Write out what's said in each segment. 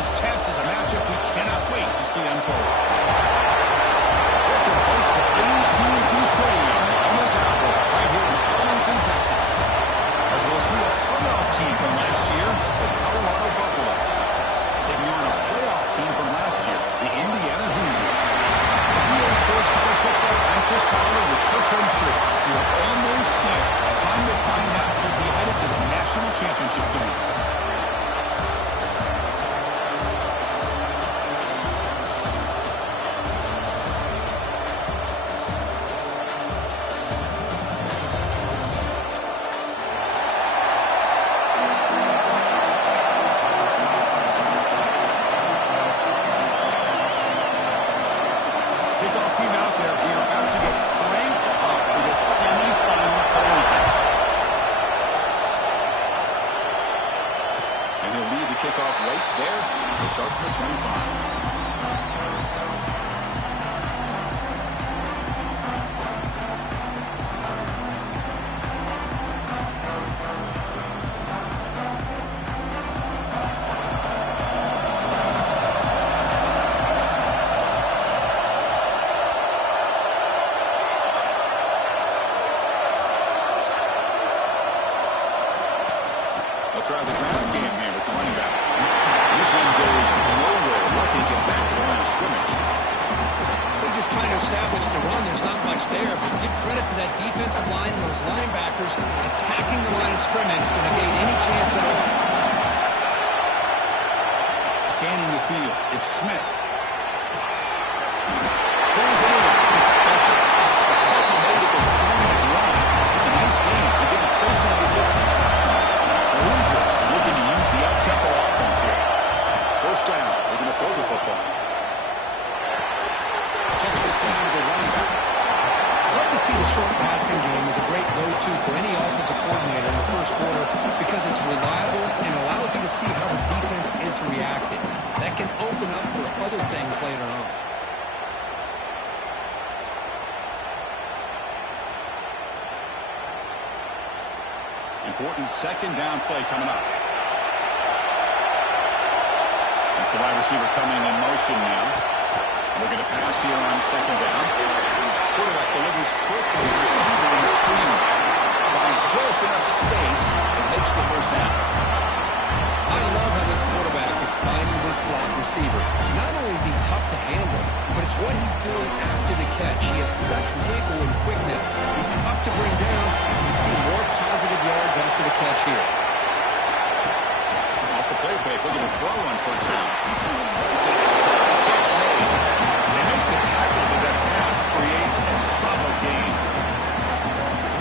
This test is a matchup we cannot wait to see unfold. Welcome, folks, to AT&T Stadium on the Gravel right here in Arlington, Texas. As we'll see a playoff team from last year, the Colorado Buffaloes, taking on a playoff team from last year, the Indiana Hoosiers. EA Sports College Football, I'm Chris Fowler with Kirk Herbstreit. You're almost there. Time to find out who'll be headed to the national championship game. Kickoff right there to start from the 25. They'll try the ground game here with the running back. This one goes nowhere. Lucky to get back to the line of scrimmage. They're just trying to establish the run. There's not much there, but give credit to that defensive line and those linebackers attacking the line of scrimmage to negate any chance at all. Scanning the field, it's Smith. Pulls it in. It's perfect. Colts made it the 3-1. It's a nice game. They're getting closer to the 50. Hoosiers looking to use the up-tempo offense here. First down, they're going to throw the football. Checks this down to the running back. I love to see the short passing game as a great go-to for any offensive coordinator in the first quarter because it's reliable and allows you to see how the defense is reacting. That can open up for other things later on. Important second down play coming up. That's the wide receiver coming in motion now. Looking to pass here on second down. Quarterback delivers quickly. Receiver in the screen. Finds just enough space and makes the first down. I love how this quarterback is finding this slot receiver. Not only is he tough to handle, but it's what he's doing after the catch. He has such wiggle and quickness. He's tough to bring down, and you see more positive yards after the catch here. Off the play fake, looking to throw on first down. It's a catch made. They make the tackle, but that pass creates a solid gain.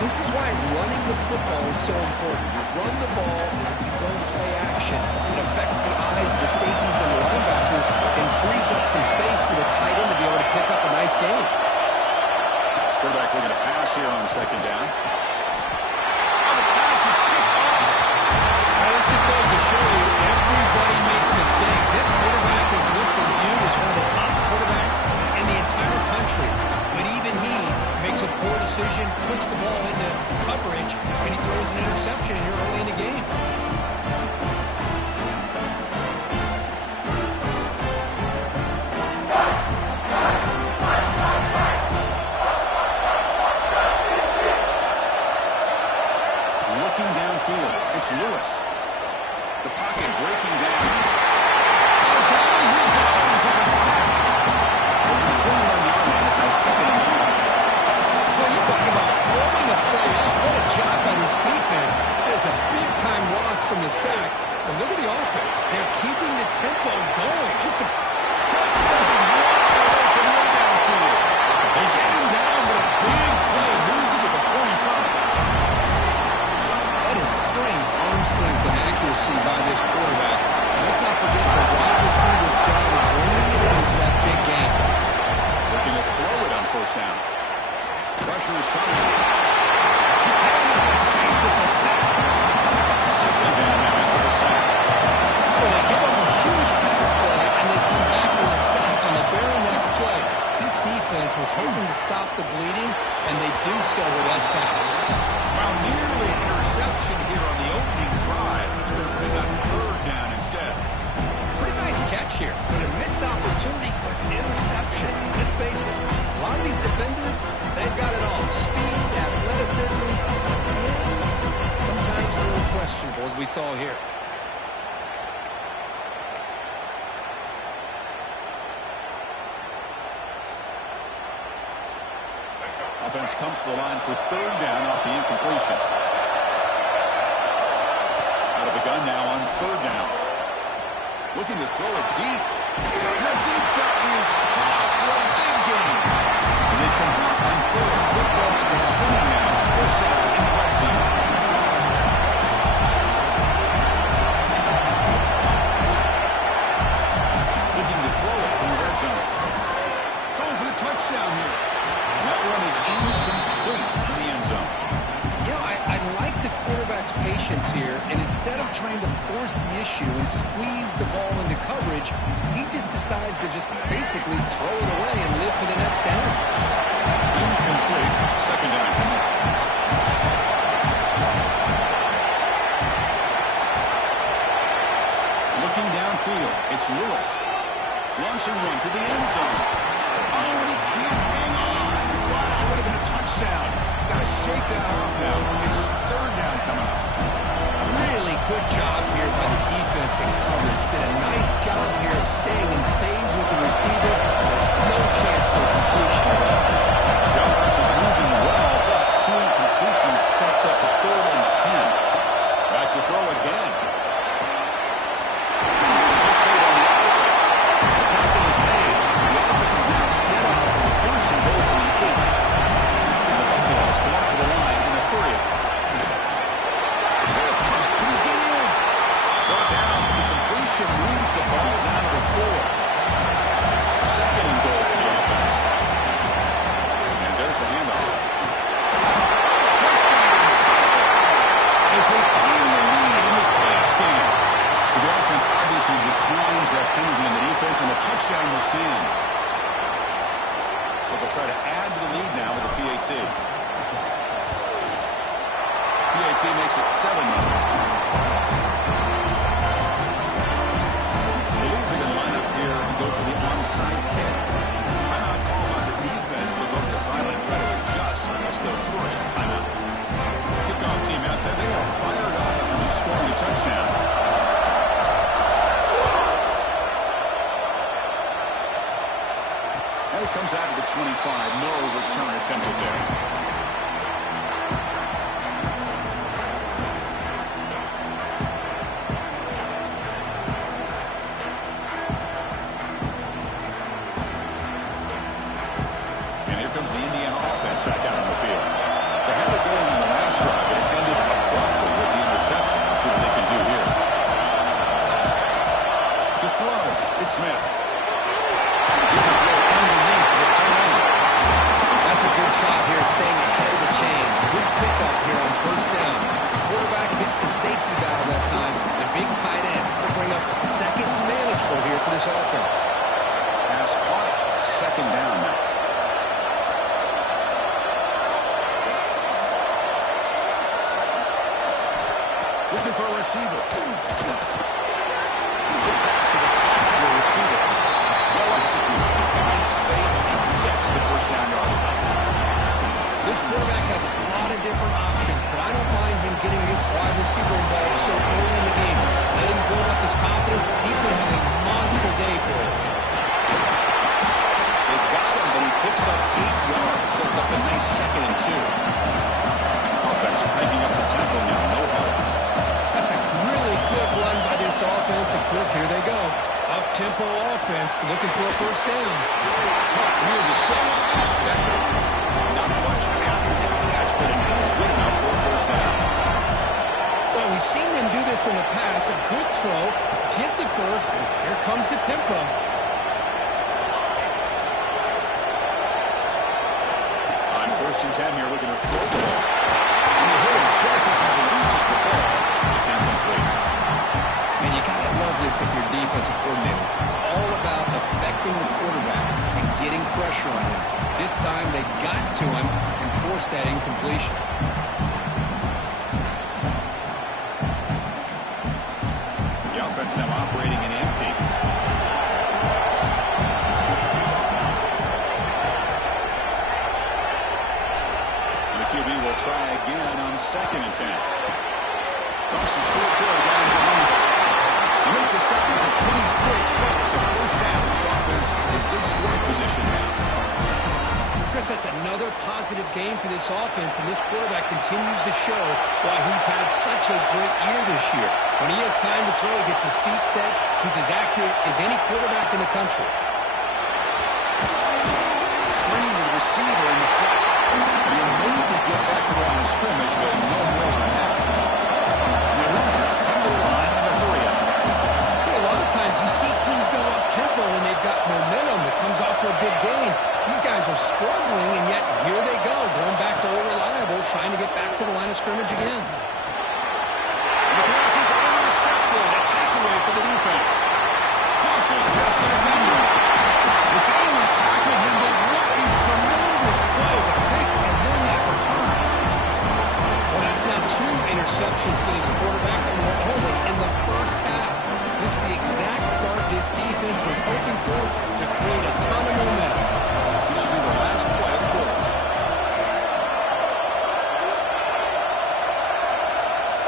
This is why running the football is so important. You run the ball, and if you go play action, it affects the eyes of the safeties and the linebackers and frees up some space for the tight end to be able to pick up a nice gain. Quarterback looking to pass here on second down. Oh, the pass is picked off. Well, this just goes to show you everybody makes mistakes. This quarterback is looked and viewed as one of the top quarterbacks in the entire country. But even he makes a poor decision, puts the ball into coverage, and he throws an interception here early in the game. Looking downfield, it's Lewis. The pocket breaking down. Oh, down he goes. It's a sack. So the 21-yard line is now second and 9. Well, you talk about blowing a play up. What a job by this defense. There's a big-time loss from the sack. But look at the offense. They're keeping the tempo going. I'm surprised. They get him down, but a big play moves it to the 45. That is great arm strength and accuracy by this quarterback. And let's not forget the wide receiver's job of bringing it in for that big game. Looking to throw it on first down. Pressure is coming. He cannot escape. It's a sack. Second down now after the sack. Well, they give up a huge pass play, and they come back with a sack on the very next play. This defense was hoping to stop the bleeding, and they do so with that sack. Well, nearly an interception here on the opening drive. It's going to bring up third down instead. Pretty nice catch. here, but a missed opportunity for an interception. Let's face it, a lot of these defenders, they've got it all. Speed, athleticism, and sometimes a little questionable, as we saw here. Offense comes to the line for third down off the incompletion. Out of the gun now on third down. Looking to throw it deep. That deep shot is for a big gain. And they come back on third. Football at the 20 now. First down in the red zone. Looking to throw it from the red zone. Going for the touchdown here. And that one is incomplete in the end zone. You know, I like the quarterback's patience here, and instead of trying to force the issue and squeeze the ball into coverage, he just decides to just basically throw it away and live for the next down. Incomplete. Second down. Looking downfield, it's Lewis. Launching one to the end zone. Oh, and he can't hang on. Wow, that would have been a touchdown. Got to shake that off now. It's third down coming up. Really good job here by the defense in coverage. Did a nice job here of staying in phase with the receiver. There's no chance for a completion. The offense was moving well, but two incompletions sets up a 3rd and 10. Back to throw again. It's made on the outlet. The tackle is made. The offense is now set up for the first and goal from the 8. And the Buffaloes come up to the line in a hurry. Can he get in? Brought down. The completion moves the ball down to the 4. Second and goal for the offense. And there's the handoff. Touchdown! As they claim the lead in this playoff game. So the offense obviously declines that penalty in the defense, and the touchdown will stand. So they'll try to add to the lead now with the PAT. PAT makes it 7-0. I believe they're going to line up here and go for the onside kick. Timeout call by the defense. They'll go to the sideline and try to adjust. That's their first timeout. Kickoff team out there. They are fired up after scoring a touchdown. And it comes out of the 25. No return attempted there. Smith. He's a throw underneath the 10. That's a good shot here, staying ahead of the chains. Good pickup here on first down. The quarterback hits the safety valve that time. The big tight end will bring up the second manageable here for this offense. Pass caught. Second down now. Looking for a receiver. Pass to the flat to a receiver. Well executed. Finds space and gets the first down yardage. This quarterback has a lot of different options, but I don't mind him getting this wide receiver involved so early in the game. Let him build up his confidence. He could have a monster day for him. They've got him, but he picks up 8 yards. Sets up a nice 2nd and 2. Offense cranking up the tempo now. No help. That's a really good run by this offense. And Chris, here they go. Up-tempo offense looking for a first down. Near the stretch. It's Becker. Not much after the catch, but it is good enough for a first down. Well, we've seen them do this in the past. A good throw, get the first, and here comes the tempo. On 1st and 10 here, looking to throw the ball. And the hitter just as he releases the ball. It's incomplete. And you got to love this if you're defensive coordinator. It's all about affecting the quarterback and getting pressure on him. This time they got to him and forced that incompletion. The offense now operating in empty. another positive game for this offense, and this quarterback continues to show why he's had such a great year this year. When he has time to throw, he gets his feet set. He's as accurate as any quarterback in the country. Screen to the receiver in the flat. You immediately get back to the line of scrimmage with no more than that. The Hoosiers come to the line in a hurry up. A lot of times you see teams go up-tempo and they've got momentum that comes off to a big gain. These guys are struggling, and yet here they go, going back to old reliable, trying to get back to the line of scrimmage again. The pass is intercepted. A takeaway for the defense. Muscles past the defender. They finally tackle him, but what a tremendous play. The pick and then that return. Well, that's now 2 interceptions for this quarterback, and we're only in the first half. This is the exact start this defense was hoping for to create a ton of momentum. This should be the last play of the quarter.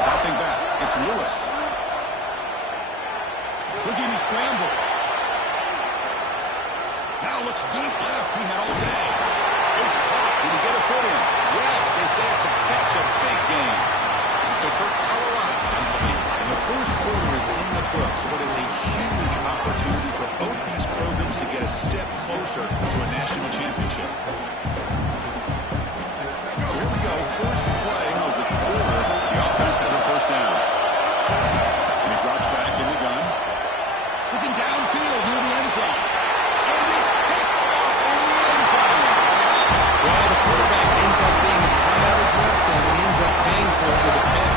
Dropping back, it's Lewis. Looking to scramble. Now looks deep left. He had all day. It's caught. Did he get a foot in? Yes, they say it's a catch, a big game. And so for Colorado has the lead. And the first quarter is in the books. What is a huge opportunity for both these programs to get a step closer to a national championship. So here we go. First play of the quarter. The offense has a first down. And he drops back in the gun. Looking downfield near the end zone. And it's picked off in the end zone. Well, the quarterback ends up being a tad aggressive and ends up paying for it with a pick.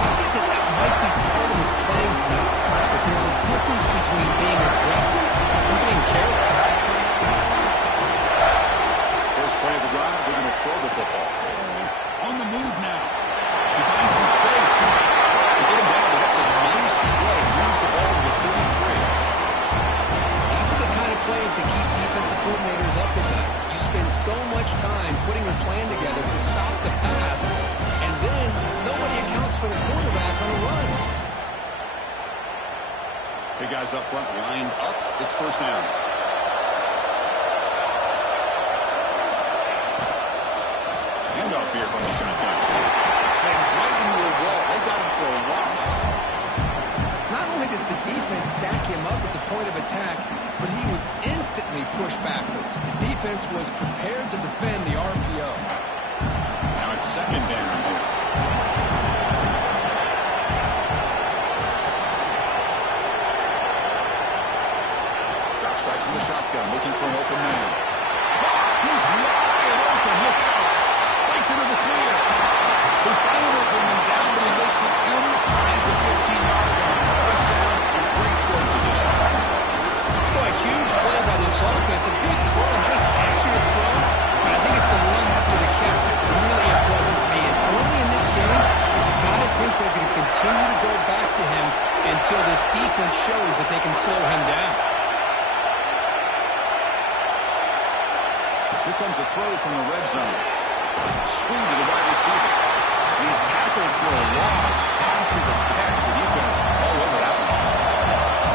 I get that might be part of his playing style, but there's a difference between being aggressive and being careless. First play of the drive, they're going to throw the football. On the move now. He finds some space. They get him down, but that's a nice play. Moves the ball to the 33. These are the kind of plays that keep defensive coordinators up at night. You spend so much time putting a plan together to stop the pass, and then nobody accounts for the quarterback on a run. Big guys up front, lined up. It's first down. Handoff here from the shotgun. Sends right into a wall. They got him for a loss. Not only does the defense stack him up at the point of attack, but he was instantly pushed backwards. The defense was prepared to defend the RPO. Now it's second down here. Drops back from the shotgun, looking for an open man. He's wide open. Look out. Breaks into the clear. They finally bring him down, but he makes it inside the 15-yard line. First down and great scoring position. Boy, a huge play by this offense. A good throw, a nice accurate throw. But I think it's the run after the catch that really impresses me. And early in this game, you've got to think they're going to continue to go back to him until this defense shows that they can slow him down. Here comes a throw from the red zone. Screen to the wide receiver. He's tackled for a loss after the catch. The defense all over that one.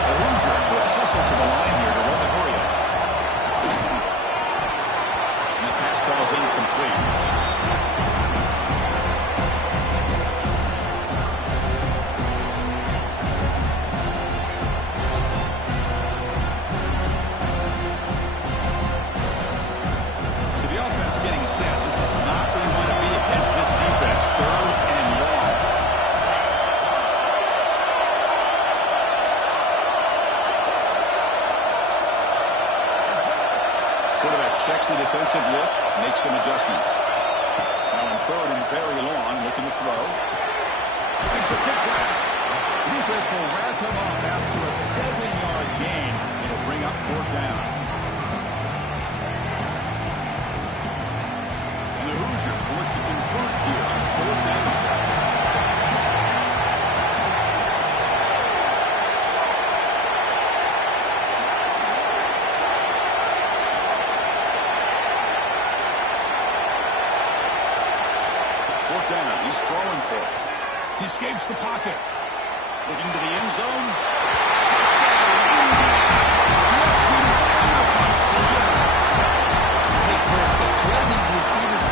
The Hoosiers will hustle to the line here to run the hurry up. And the pass falls incomplete. So the offense getting set. This is not where you want to be against this defense. Third and long. Quarterback checks the defensive look, makes some adjustments. Now on third and very long, looking to throw. Makes a quick grab. The defense will wrap him up after a 7-yard gain. It'll bring up fourth down. And the Hoosiers will look to convert here on fourth down. Fourth down, he's throwing for it. He escapes the pocket. Looking to the end zone. Touchdown, Indiana. Much needed counterpunch delivered. Hey, Chris, the threat of these receivers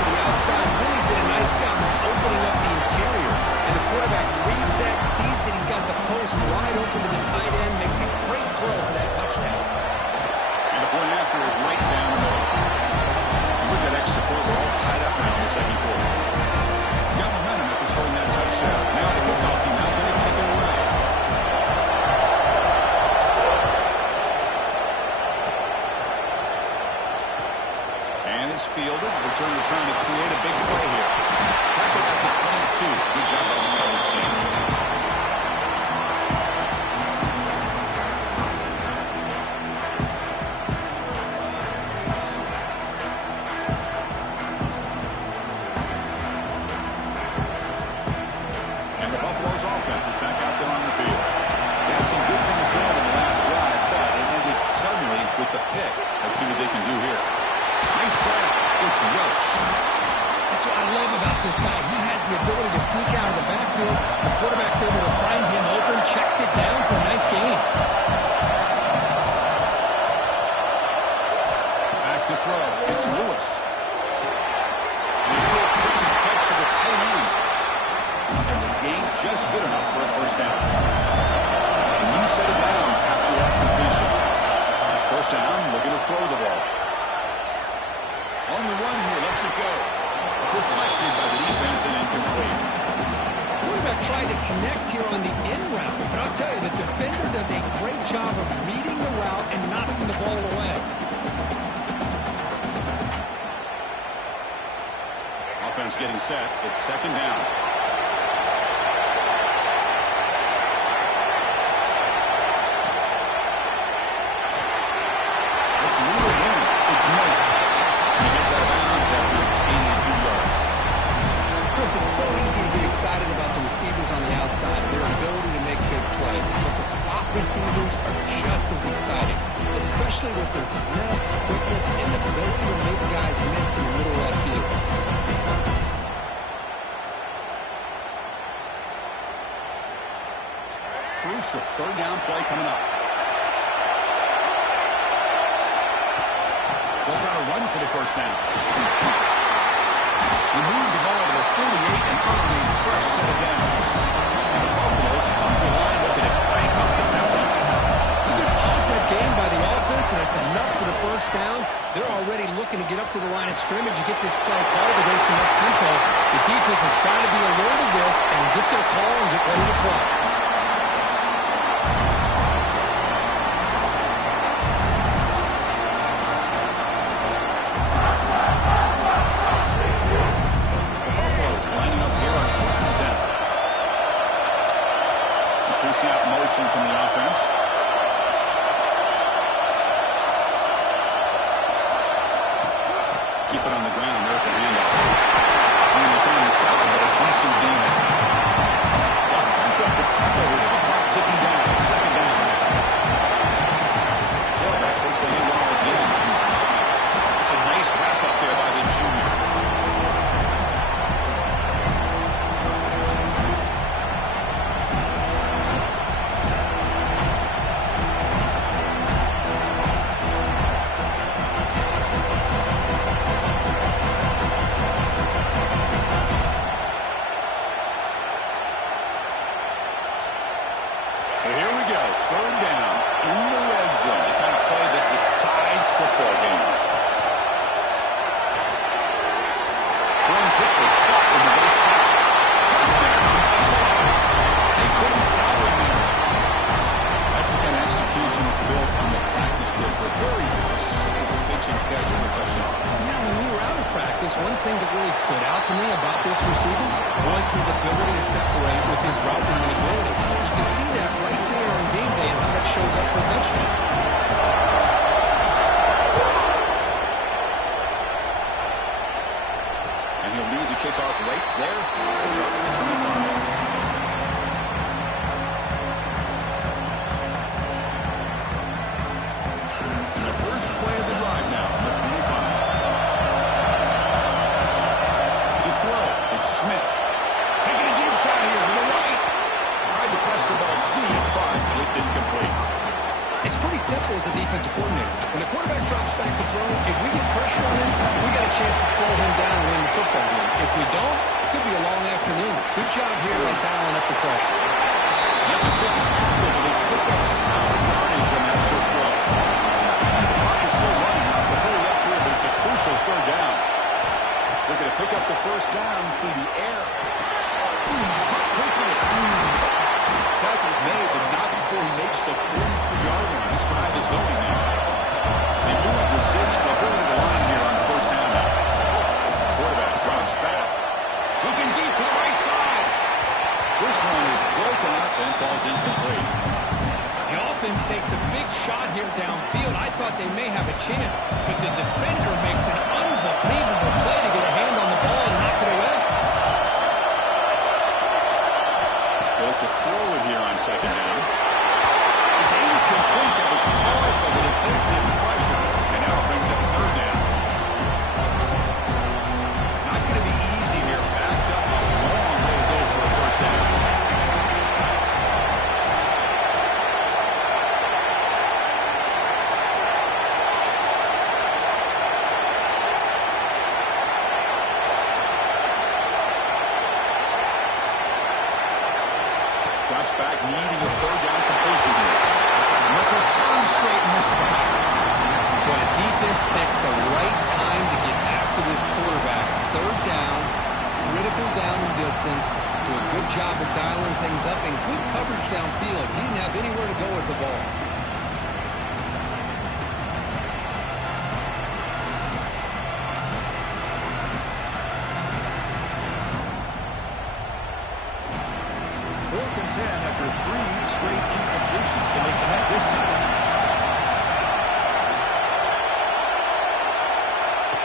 fielded. Returner trying to create a big play here. Tackled at the 22. Good job by the coverage team. And the Buffalo's offense is back out there on the field. They had some good things going in the last drive, but it ended suddenly with the pick. Let's see what they can do here. Nice play. It's Roach. That's what I love about this guy. He has the ability to sneak out of the backfield. The quarterback's able to find him open, checks it down for a nice gain. Back to throw. It's Lewis. And a short pitch and catch to the tight end. And the gain just good enough for a first down. A new set of downs after that completion. First down, looking to throw the ball. On the run here, lets it go. Deflected by the defense and incomplete. Quarterback tried to connect here on the in route, but I'll tell you, the defender does a great job of reading the route and knocking the ball away. Offense getting set. It's second down. It's really in. It's Miller. He gets out of bounds after gaining a few yards. Chris, it's so easy to get excited about the receivers on the outside, their ability to make big plays. But the slot receivers are just as exciting, especially with their finesse, quickness, and ability to make guys miss in the middle of that field. Crucial third down play coming up. They'll try to run for the first down. Remove the ball to the 48 and earn a fresh set of downs. And the Buffaloes come to the line looking to crank up the tempo. It's a good positive game by the offense, and it's enough for the first down. They're already looking to get up to the line of scrimmage and get this play called to go some up-tempo. The defense has got to be alert of this and get their call and get ready to play. Motion from the offense. Keep it on the ground. There's the handoff. And they found the side, but a decent gain at time. They'll crank up the tempo here. The clock ticking down. Second down. Tailback takes the handoff again. It's a nice wrap up there by the junior. So here we go, third down in the red zone, the kind of play that decides football games. Going quickly, caught in the right side. Touchdown, Buffaloes. They couldn't stop him there. That's the kind of execution that's built on the practice field. A very precise pitch and catch for a touchdown. Yeah, when we were out of practice, one thing that really stood out to me about this receiver was his ability to separate with his route running ability. You can see that right there on game day and how that shows up for a touchdown. And he'll lead the kickoff right there. We'll start at the 25. And the first play of the drive now on the 25. To throw, it's Smith. Taking a deep shot here to the right. Tried to press the ball deep, but it's incomplete. It's pretty simple as a defensive coordinator. When the quarterback drops back to throw, if we get pressure on him, we got a chance to slow him down and win the football game. If we don't, it could be a long afternoon. Good job here by dialing up the pressure. That's a big tackle, but they pick up solid yardage on that short throw. The clock is still running out to hurry up here, but it's a crucial third down. They're going to pick up the first down through the air. Caught quickly. Tackle's made, but not before he makes the 43-yard line. This drive is going now. They move the 6. They'll go to the line here on first down now. offense takes a big shot here downfield. I thought they may have a chance, but the defender makes an unbelievable play to get a hand on the ball and knock it away. They'll have to throw it here on second down. It's incomplete. That was caused by the defensive pressure. And now it brings up third down. Not going to be easy here. Backed up a long way to go for a first down. Drops back, needing a third down completion here. And that's a third straight misfire. Well, the defense picks the right time to get after this quarterback. Third down, critical down and distance. Do a good job of dialing things up and good coverage downfield. He didn't have anywhere to go with the ball. Fourth and 10 after 3 straight incompletions. Can they connect this time?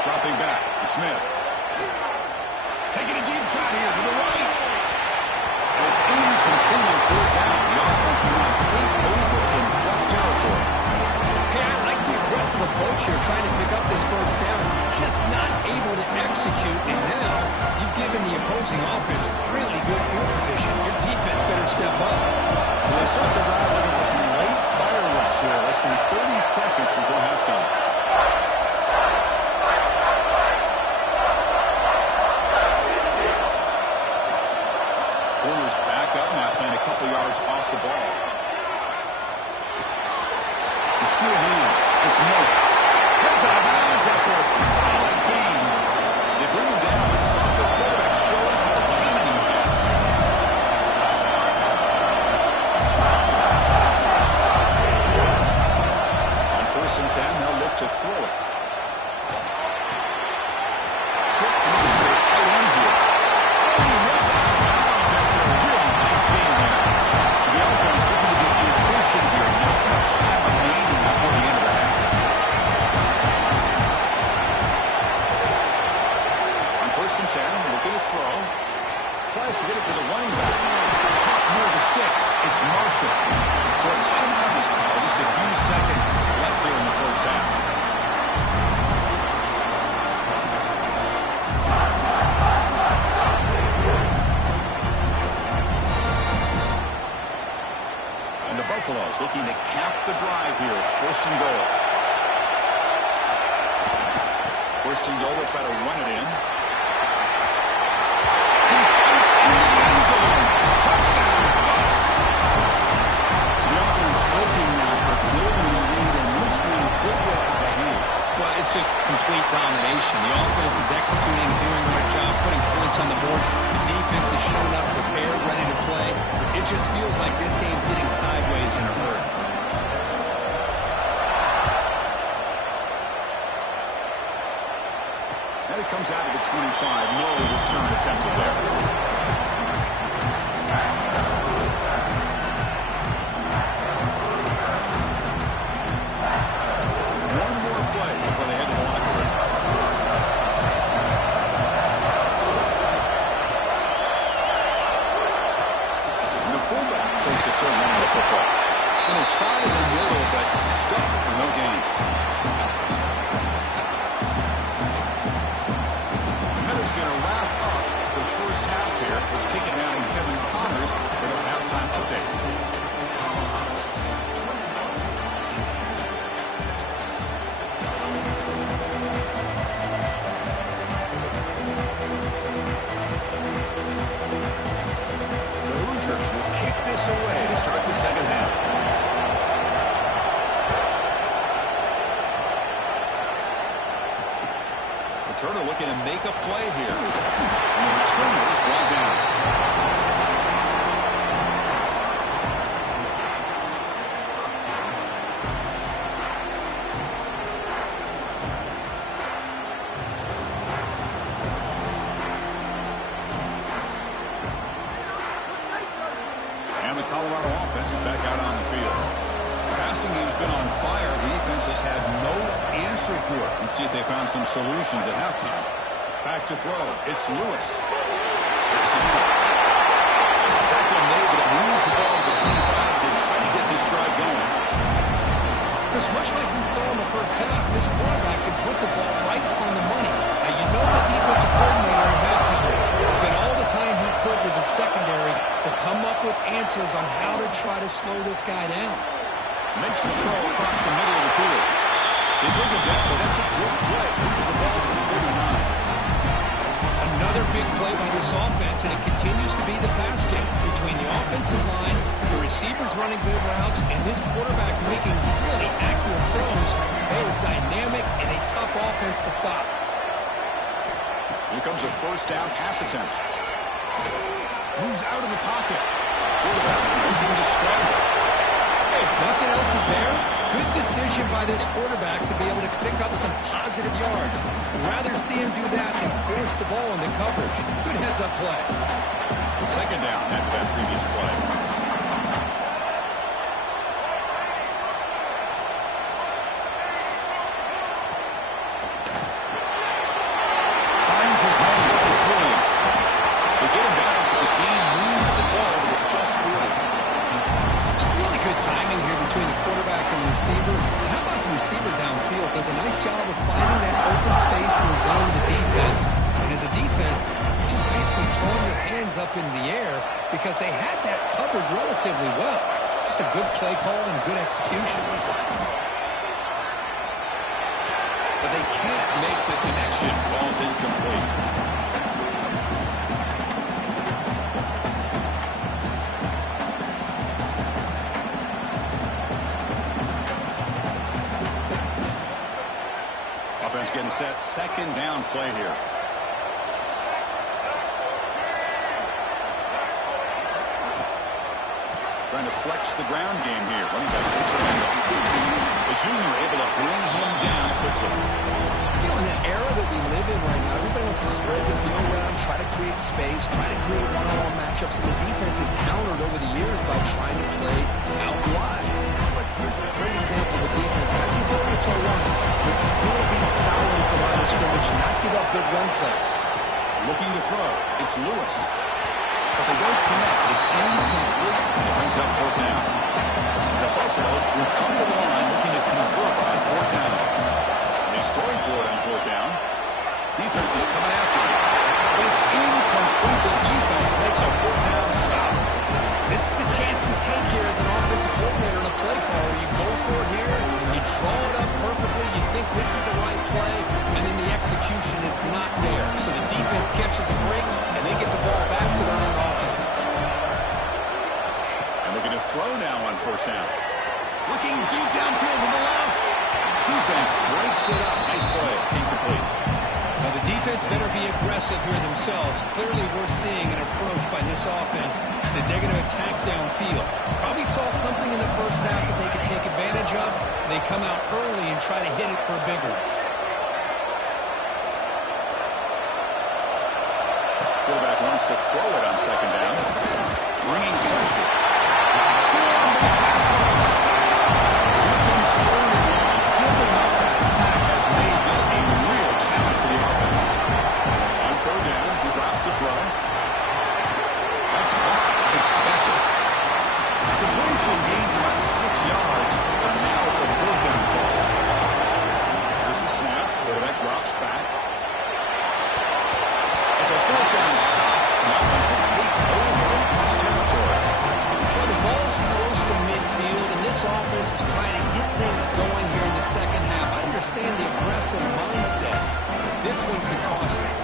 Dropping back. It's Smith. Taking a deep shot here to the right. And it's incomplete on third down. The offense will now take over in plus territory. Hey, I like the aggressive approach here, trying to pick up this first down. Just not able to execute, and now you've given the opposing offense really good field position. Your defense better step up. So they start the drive looking for some late fireworks here, less than 30 seconds before halftime. Corners back up now, playing a couple yards off the ball. The sure hands. It's Miller. Comes out of bounds after a solid gain. They bring him down. Solid quarterback shows what a cannon he has. On first and 10, they'll look to throw it. Short connection with a tight end here. Oh, he runs out of bounds after a really nice game there. So the offense looking to be efficient here. Not much time remaining before the end of the half. On first and 10, looking to throw. Tries to get it to the running back. Caught near the sticks. It's Marshall. So a timeout is called. Just a few seconds left here in the first half. And the Buffaloes looking to cap the drive here. It's first and goal. First and goal, they'll try to run it in. He fights into the end zone. Touchdown, Buffs. So the offense looking now for building the lead, and this one could get out of hand. Well, it's just complete domination. The offense is executing, doing the right job, putting points on the board. The defense is showing up prepared, ready to play. It just feels like this game's getting sideways in a hurry. And it comes out of the 25. No return attempted there. Tried in the middle, but stuck for no gain. Miller's going to wrap up the first half here. Let's kick it down to Kevin Connors for the halftime update. The Hoosiers will kick this away to start the second half. Turner looking to make a play here. And the returner is brought down. And the Colorado offense is back out on the field. for it and see if they found some solutions at halftime. Back to throw. It's Lewis. This is good. Tackle made, but it moves the ball to the 25 to try to get this drive going. Chris, much like we saw in the first half, this quarterback can put the ball right on the money. Now, you know the defensive coordinator at halftime spent all the time he could with the secondary to come up with answers on how to try to slow this guy down. Makes the throw across the middle of the field. They bring it down, but that's a good play. Moves the ball to 39. Another big play by this offense, and it continues to be the pass game between the offensive line, the receivers running good routes, and this quarterback making really accurate throws. They are dynamic and a tough offense to stop. Here comes a first down pass attempt. Moves out of the pocket. Quarterback looking to scramble. Hey, if nothing else is there, good decision by this quarterback to be able to pick up some positive yards. I'd rather see him do that than force the ball into coverage. Good heads-up play. Second down after that previous play. Finds his man. It's Williams. They get him down, but the game moves the ball to the plus 40. It's really good timing here between the quarterback and the receiver. And how about the receiver downfield? Does a nice job of finding that open space in the zone of the defense. And as a defense, just basically throwing their hands up in the air because they had that covered relatively well. Just a good play call and good execution. But they can't make the connection. Ball's incomplete. Offense getting set. Second down play here. Trying to flex the ground game here. Running back takes the handoff. The junior able to bring him down quickly. You know, in that era that we live in right now, everybody wants to spread the field around, try to create space, try to create one-on-one matchups, and the defense has countered over the years by trying to play out wide. But here's a great example of a defense that has the ability to play one, but still be solid at the line of scrimmage and not give up good run plays. Looking to throw. It's Lewis. But they don't connect. It's incomplete. And it brings up fourth down. The Buffaloes will come to the line looking to convert on fourth down. He's throwing for it on fourth down. Defense is coming after him. But it's incomplete. The defense makes a fourth down stop. This is the chance you take here as an offensive coordinator and a play caller. You go for it here, you draw it up perfectly, you think this is the right play, and then the execution is not there. So the defense catches a break, and they get the ball back to their own offense. And looking to throw now on first down. Looking deep downfield to the left. Defense breaks it up. Nice play. Incomplete. Now the defense better be aggressive here themselves. Clearly we're seeing an approach by this offense that they're going to attack downfield. Probably saw something in the first half that they could take advantage of. They come out early and try to hit it for a big one. Quarterback wants to throw it on second down. Bringing pressure. Slam the pass on the side. So it comes early on. Giving up that sack has made this a real challenge for the offense. On third down, he drops to throw. That's caught. It's Beckett. Completion gains about 6 yards, but now it's a fourth down ball. Here's the snap. Quarterback drops back. It's a fourth down stop. The offense will take over in this territory. Well, the ball's close to midfield, and this offense is trying to get things going here in the second half. I understand the aggressive mindset, but this one could cost them.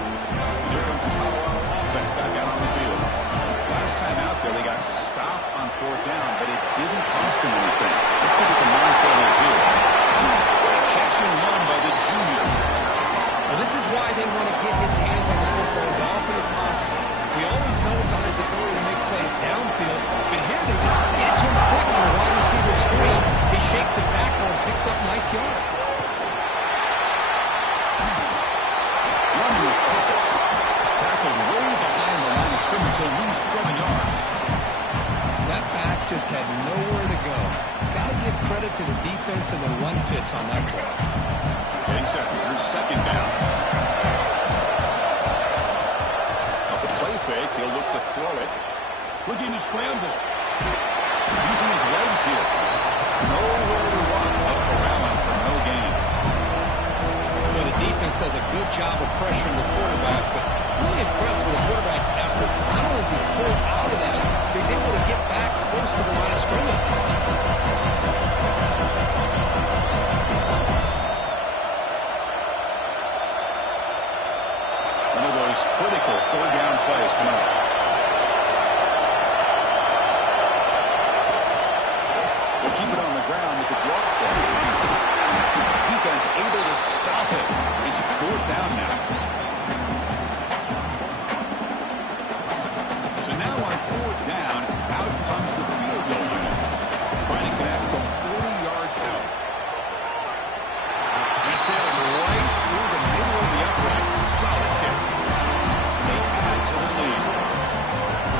Here comes the Colorado offense back out on the field. Last time out there, they got stopped on fourth down, but it didn't cost them anything. Let's see what the mindset is here. What a catch and run by the junior. Well, this is why they want to get his hands on the football as often as possible. We always know about his ability to make plays downfield, but here they just get it to him quick on a wide receiver screen. He shakes the tackle and picks up nice yards. Running with purpose. Tackled way behind the line of scrimmage. He'll lose 7 yards. That back just had nowhere to go. Got to give credit to the defense and the run fits on that play. Getting set. Here's second down. Off the play fake, he'll look to throw it. Looking to scramble. Using his legs here. Nowhere to run. Up for Allen for no gain. Well, the defense does a good job of pressuring the quarterback, but really impressed with the quarterback's effort. Not only is he pulled out of that, but he's able to get back close to the line of scrimmage. One of those critical third down plays coming up. They'll keep it on the ground with the draw play. Defense able to stop it. It's fourth down now. So now on fourth down, out comes the field goal unit. Trying to connect from 40 yards out. He sails right through the middle of the uprights. Solid kick. They add to the lead.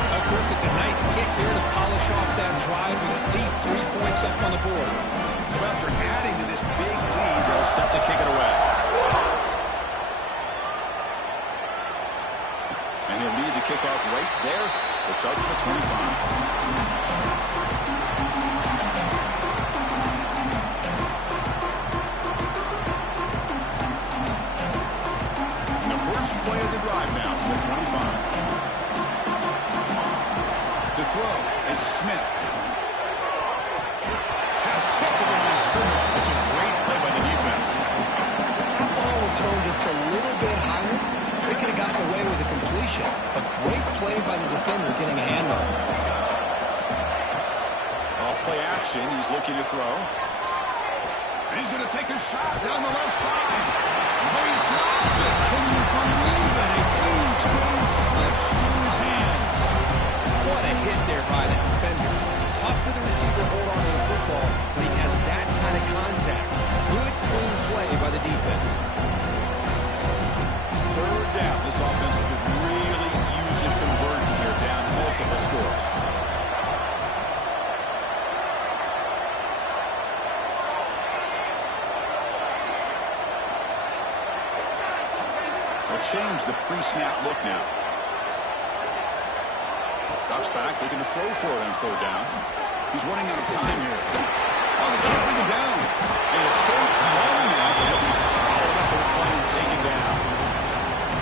Of course, it's a nice kick here to polish off that drive with at least 3 points up on the board. So after adding to this big lead, they're set to kick it away. And he'll lead the kickoff right there. They'll start at the 25. Play of the drive now from the 25. To throw, it's Smith. Has taken the line of scrimmage. It's a great play by the defense. If that ball was thrown just a little bit higher, they could have gotten away with a completion. A great play by the defender getting a hand on it. Off play action, he's looking to throw. And he's going to take a shot down the left side. They dropped it. Can you believe it? A huge game slips through his hands. What a hit there by the defender. Tough for the receiver to hold on to the football, but he has that kind of contact. Good, clean play by the defense. Third down. This offense could really use a conversion here, down multiple scores. Change the pre-snap look now. Drops back, looking to throw for it on third down. He's running out of time here. Oh, they can't bring him down. He escapes long now, but he'll be swallowed up with a play and taken down.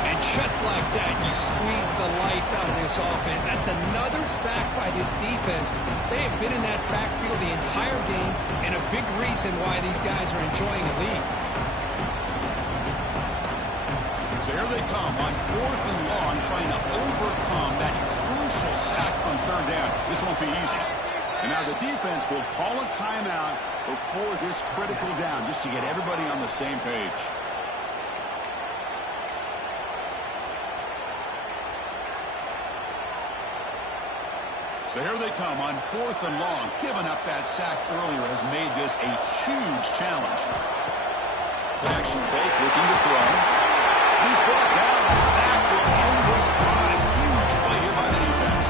And just like that, you squeeze the life out of this offense. That's another sack by this defense. They have been in that backfield the entire game, and a big reason why these guys are enjoying a lead. So here they come on fourth and long, trying to overcome that crucial sack on third down. This won't be easy. And now the defense will call a timeout before this critical down, just to get everybody on the same page. So here they come on fourth and long. Giving up that sack earlier has made this a huge challenge. Action fake, looking to throw. He's brought down. A sack will end this drive. Huge play here by the defense.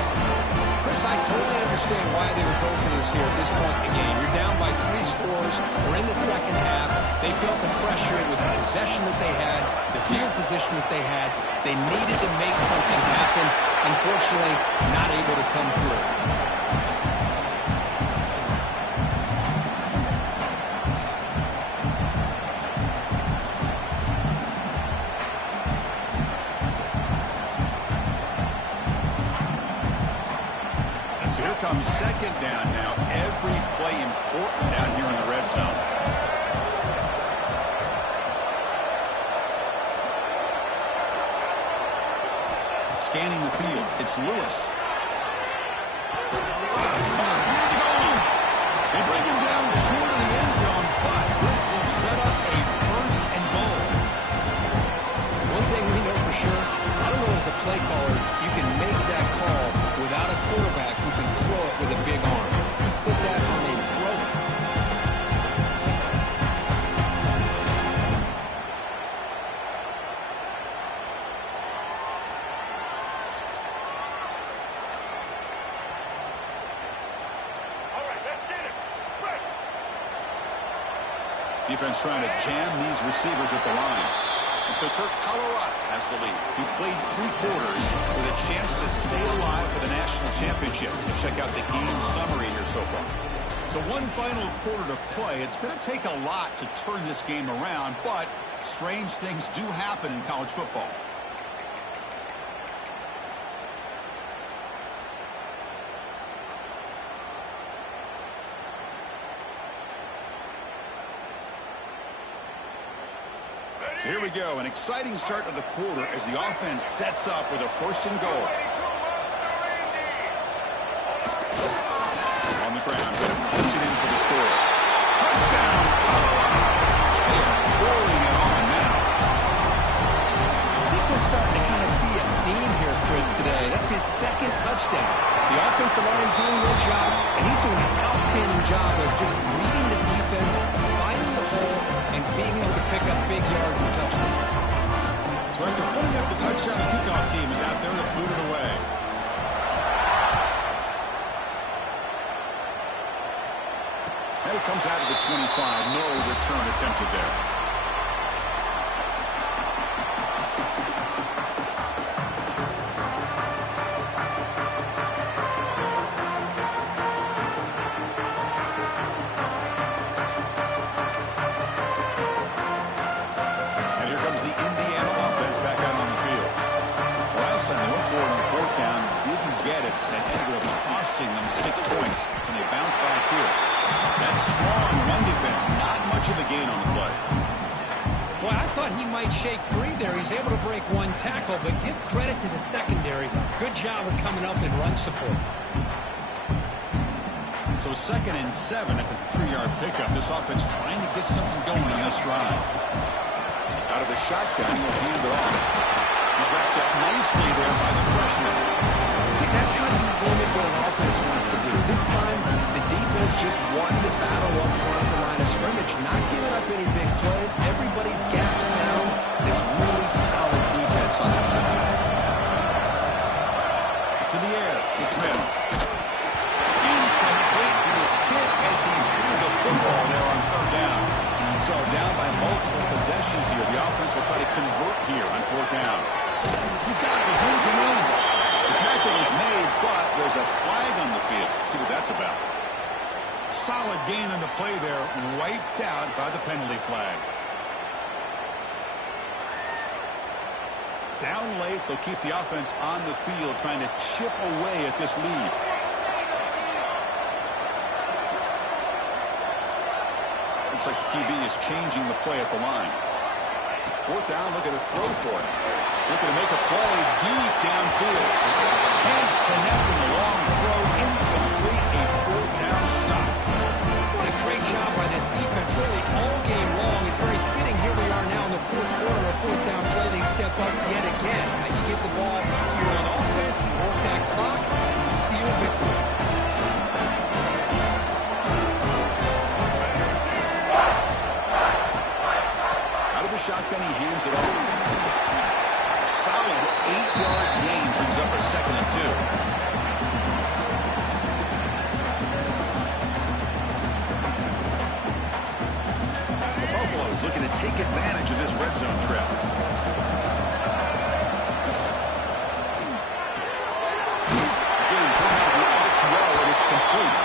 Chris, I totally understand why they would go for this here at this point in the game. You're down by 3 scores. We're in the second half. They felt the pressure with the possession that they had, the field position that they had. They needed to make something happen. Unfortunately, not able to come through. Comes second down now. Every play important down here in the red zone. Scanning the field. It's Lewis. They bring him down short of the end zone, but this will set up a first and goal. One thing we know for sure, I don't know as a play caller, you can make that call without a quarterback who can throw it with a big arm. He put that on a brother. Defense trying to jam these receivers at the line. And so Kirk, Colorado has the lead. He played 3 quarters with a chance to stay alive for the national championship. Check out the game summary here so far. So one final quarter to play. It's going to take a lot to turn this game around, but strange things do happen in college football. So here we go, an exciting start of the quarter as the offense sets up with a 1st and goal. On the ground, going to punch it in for the score. Touchdown, Colorado. They are pouring it on now. I think we're starting to kind of see a theme here, Chris, today. That's his 2nd touchdown. The offensive line doing their job, and he's doing an outstanding job of just reading the defense, finding the hole, and being able to pick up big yards and touchdowns. So after putting up the touchdown, the kickoff team is out there to boot it away. And it comes out of the 25. No return attempted there. Them 6 points, and they bounce back here. That strong run defense, not much of a gain on the play. Well, I thought he might shake free there. He's able to break 1 tackle, but give credit to the secondary. Good job of coming up in run support. So 2nd and 7 at the 3-yard pickup. This offense trying to get something going on this drive. Out of the shotgun, he'll hand it off. He's wrapped up nicely there by the freshman. See, that's how you limit what an offense wants to do. This time, the defense just won the battle up front at the line of scrimmage, not giving up any big plays. Everybody's gap sound. It's really solid defense on that play. To the air, it's Smith. Incomplete. He was hit as he threw the football there on 3rd down. So down by multiple possessions here. The offense will try to convert here on 4th down. He's got it with room to run. The tackle is made, but there's a flag on the field. See what that's about. Solid gain on the play there, wiped out by the penalty flag. Down late, they'll keep the offense on the field, trying to chip away at this lead. Looks like the QB is changing the play at the line. 4th down, look at the throw for it. Looking to make a play deep downfield. Can't connect in the long throw. Incomplete. A 4th down stop. What a great job by this defense, really all game long. It's very fitting. Here we are now in the 4th quarter. A 4th down play. They step up yet again. Now you give the ball to your own offense. You work that clock. And you see your victory. Out of the shotgun, he hands it off. Solid 8-yard gain brings up a 2nd and 2. The Buffaloes looking to take advantage of this red zone trap. Again, thrown out of the RPO, and it's complete.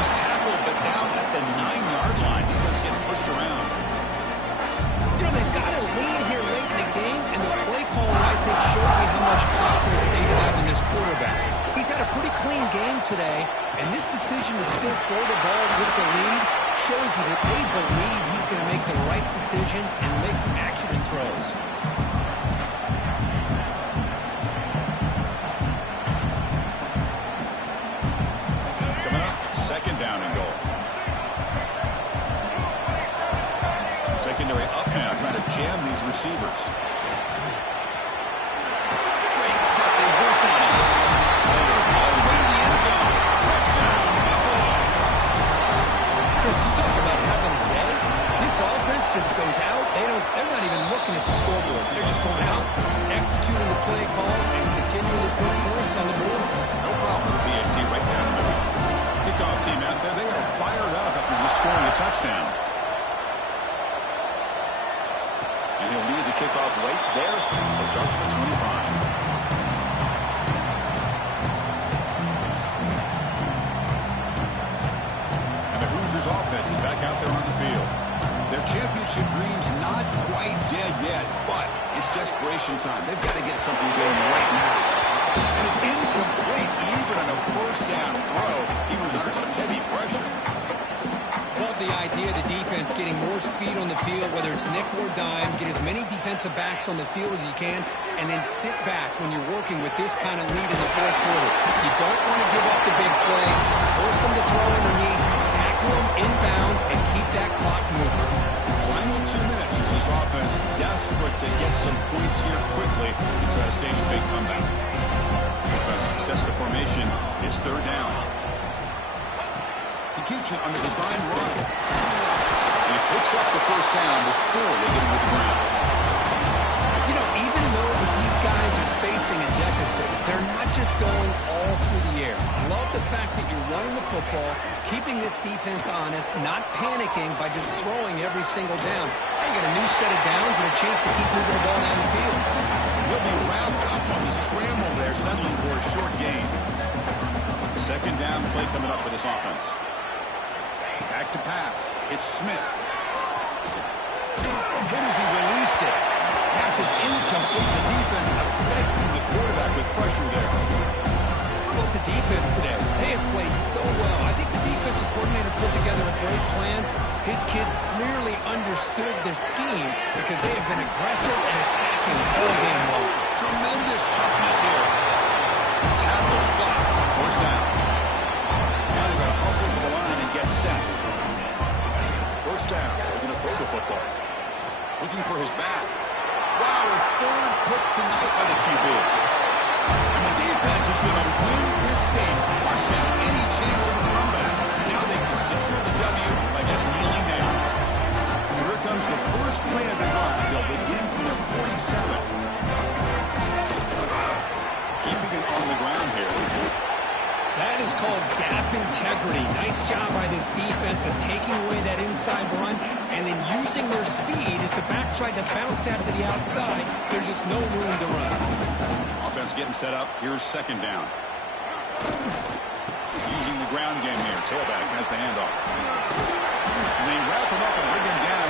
He's tackled, but down at the 9-yard line. Defense getting pushed around. You know, they've got a lead here late in the game, and the play calling, I think, shows you how much confidence they have in this quarterback. He's had a pretty clean game today, and this decision to still throw the ball with the lead shows you that they believe he's going to make the right decisions and make accurate throws. Coming up, 2nd down and goal. Secondary up now, trying to jam these receivers. Great cut, they whiff on it. Goes all the way to the end zone. Touchdown, Buffaloes. Chris, you talk about having a day. This offense just goes out. They're not even looking at the scoreboard. They're just going out, executing the play call, and continuing to put points on the board. No problem with BAT right down the middle. Kickoff team out there, they are fired up after just scoring a touchdown. And he'll lead the kickoff right there. He'll start at the 25. Offense is back out there on the field. Their championship dreams not quite dead yet, but it's desperation time. They've got to get something going right now. And it's incomplete even on a first down throw. He was under some heavy pressure. Love the idea of the defense getting more speed on the field, whether it's nickel or dime, get as many defensive backs on the field as you can, and then sit back when you're working with this kind of lead in the fourth quarter. You don't want to give up the big play, force them to throw underneath, inbounds, and keep that clock moving. Final 2 minutes as this offense desperate to get some points here quickly to try to stage a big comeback. Defense sets the formation. It's third down. He keeps it on the design run. And he picks up the first down before they get him to the ground. You know, even though these guys are facing a deficit, they're not just going all through the air. I love the fact that you're running the football, keeping this defense honest, not panicking by just throwing every single down. Now you got a new set of downs and a chance to keep moving the ball down the field. He'll be wrapped up on the scramble there, settling for a short gain. Second down play coming up for this offense. Back to pass. It's Smith. Hit as he released it. Pass is incomplete. The defense affecting the quarterback with pressure there. How about the defense today? They have played so well. I think the defensive coordinator put together a great plan. His kids clearly understood their scheme because they have been aggressive and attacking all game long. Tremendous toughness here. Tackle, block, first down. Now they've got to hustle to the line and get set. First down. They're going to throw the football. Looking for his back. Wow, a third pick tonight by the QB. And the defense is going to win this game, crushing any chance of a comeback. Now they can secure the W by just kneeling down. So here comes the first play of the drive. They'll begin from their 47. Keeping it on the ground here. That is called gap integrity. Nice job by this defense of taking away that inside run and then using their speed as the back tried to bounce out to the outside. There's just no room to run. Offense getting set up. Here's second down. Using the ground game here. Tailback has the handoff. And they wrap him up and bring him down